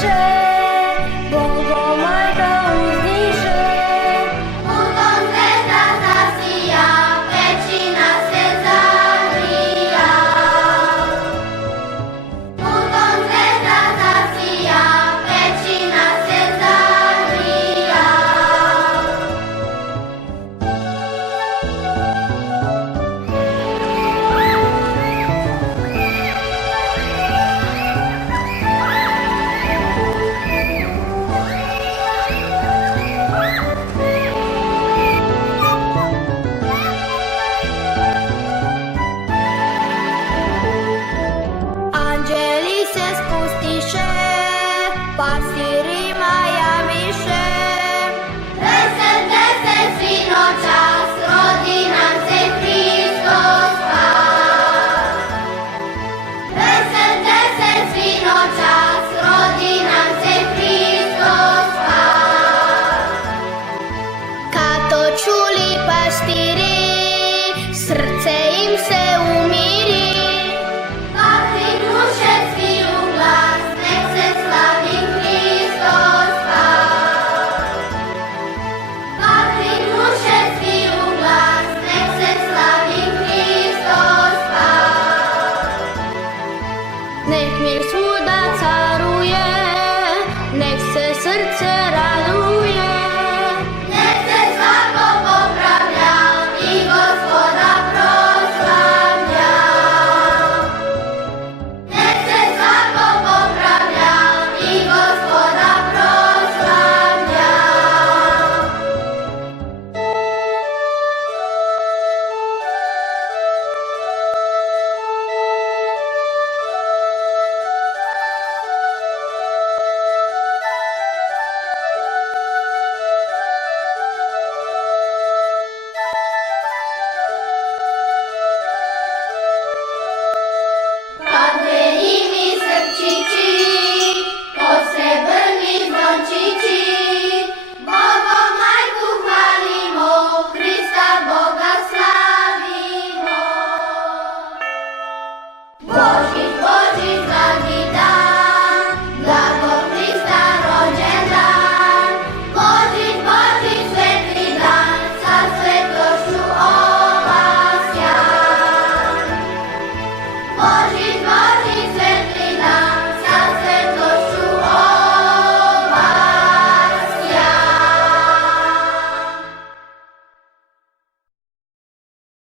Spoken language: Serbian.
uzdiše, Bogo majka uzdiše. U tom zvezda zasija, pećina se zagrija. U tom zvezda zasija, pećina se zagrija. Anđeli se spustiše, pastirima javiše. Veselte se svi noćas, rodi nam se Hristos par. Veselte se svi noćas, rodi nam se Hristos par. Kad to čuli paštiri, srce im se umiri. Bakri duše svi u glas, nek se slavi Hristos par. Bakri duše svi u glas, nek se slavi Hristos par. Nek mir